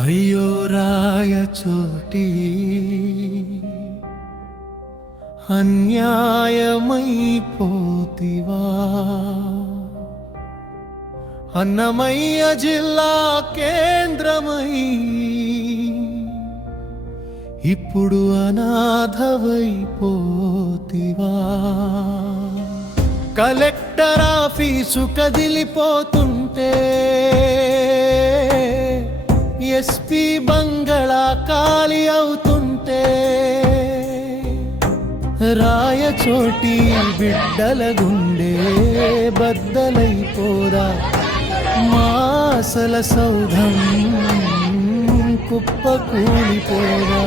అయ్యో రాయచోటి అన్యాయమైపోతివా అన్నమయ్య జిల్లా కేంద్రమై ఇప్పుడు అనాథవైపోతివా కలెక్టర్ ఆఫీసు కదిలిపోతుంటే ఎస్పీ బంగళా ఖాళీ అవుతుంటే రాయచోటి బిడ్డల గుండె బద్దలైపోరా మాసల సౌధం కుప్ప కూలిపోరా.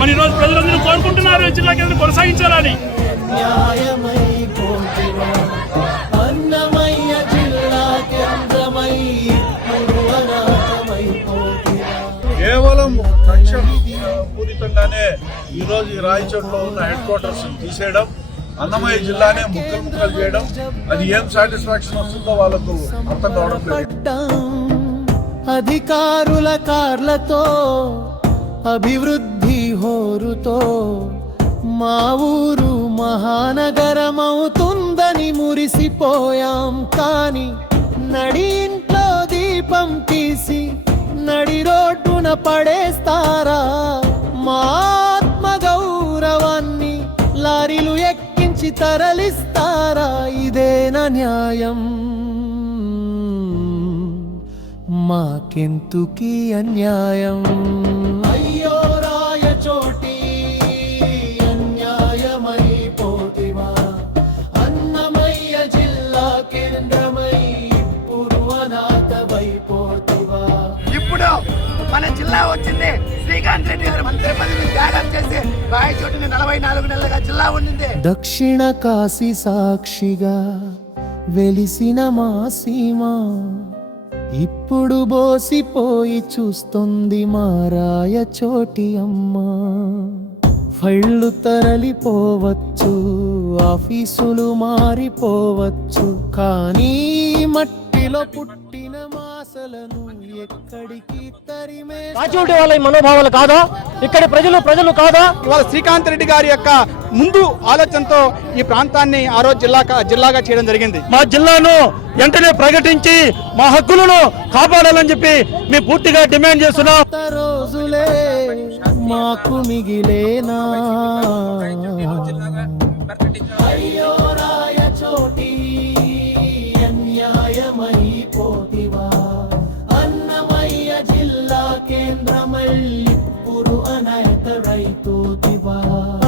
మరి ఈరోజు ప్రజలందరూ కోరుకుంటున్నారు జిల్లా కేంద్రం కొనసాగించాలని. న్యాయమైపోతివా అన్నమయ్య జిల్లా కేంద్రమై కేవలం పూరితంగానే ఈరోజు ఈ రాయచోటిలో ఉన్న హెడ్ క్వార్టర్స్ తీసేయడం, అన్నమయ్య జిల్లానే ముక్కలు ముక్కలు చేయడం, అది ఏం సాటిస్ఫాక్షన్ వస్తుందో వాళ్ళకు అర్థం కావడం లేదు. అధికారుల కార్లతో అభివృద్ధి హోరుతో మా ఊరు మహానగరమవుతుందని మురిసిపోయాం. కానీ నడి ఇంట్లో దీపం తీసి నడి రోడ్డున పడేస్తారా? మా ఆత్మ గౌరవాన్ని లారీలు ఎక్కించి తరలిస్తారా? ఇదేనా న్యాయం? మాకెందుకీ అన్యాయం? అయ్యో రాయచోటి అన్యాయమైపోతివా అన్నమయ్య జిల్లా కేంద్రమై ఇప్పుడు అనాథవైపోతివా. ఇప్పుడు మన జిల్లా వచ్చింది. శ్రీకాంత్ రెడ్డి గారు మంత్రి పదవిని త్యాగం చేసి రాయచోటిని 44 నెలలుగా జిల్లా ఉండింది. దక్షిణ కాశీ సాక్షిగా వెలిసిన మా సీమ ఇప్పుడు బోసిపోయి చూస్తుంది మా రాయచోటి అమ్మ. ఫైళ్ళు తరలిపోవచ్చు, ఆఫీసులు మారిపోవచ్చు, కానీ మట్టిలో పుట్టిన మాసలను ఎక్కడికి తరిమే రాయచోటి వాళ్ళ మనోభావాలు కాదా? ఇక్కడి ప్రజలు కాదా? ఇవాళ శ్రీకాంత్ రెడ్డి గారి యొక్క ముందు ఆలోచనతో ఈ ప్రాంతాన్ని ఆ రోజు జిల్లాగా చేయడం జరిగింది. మా జిల్లాను వెంటనే ప్రకటించి మా హక్కులను కాపాడాలని చెప్పి మేము పూర్తిగా డిమాండ్ చేస్తున్నాం. రోజులే మాకు మిగిలేనా? అయ్యో రాయచోటి అన్యాయమైపోతివా అన్నమయ్య జిల్లా కేంద్రమై ఇప్పుడు అనాథవైపోతివా.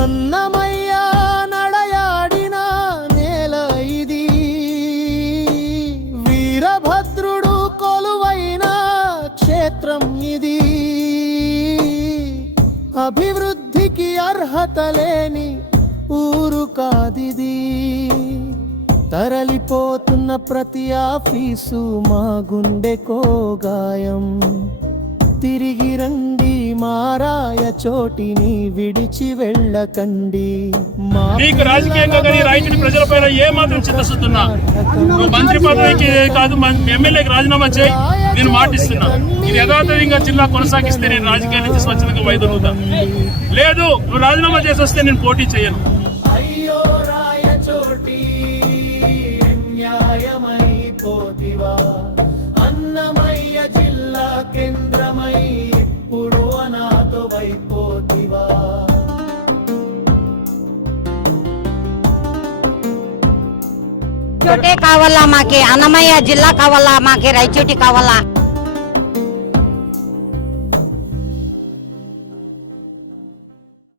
అన్నమయ్య నడయాడిన నేల ఇది, వీరభద్రుడు కొలువైన క్షేత్రం ఇది. అభివృద్ధికి అర్హత లేని ఊరు కాదిది. తరలిపోతున్న ప్రతి ఆఫీసు మా గుండెకో గాయం. తిరిగి రండి మా రాయచోటిని విడిచి వెళ్ళకండి. నీకు రాజకీయంగా కానీ రాయచోటి ప్రజలపైన ఏ మాత్రం చిత్తశుద్ధున్నా నువ్వు మంత్రి పదవికి కాదు ఎమ్మెల్యేకి రాజీనామా చేయి, నేను మాటిస్తున్నా. ఇది యథాతథంగా జిల్లా కొనసాగిస్తే నేను రాజకీయాల నుంచి స్వచ్ఛందంగా వైదొలుగుతా. లేదు నువ్వు రాజీనామా చేసి వస్తే నేను పోటీ చేయను. అయ్యో రాయచోటి అన్యాయమైపోతివా అన్నమయ్య జిల్లా కేంద్రమై ఇప్పుడు అనాథవైపోతివా. చోటే కావాలా మాకి, అన్నమయ్య జిల్లా కావాలా మాకి, రాయచోటి కావాలా.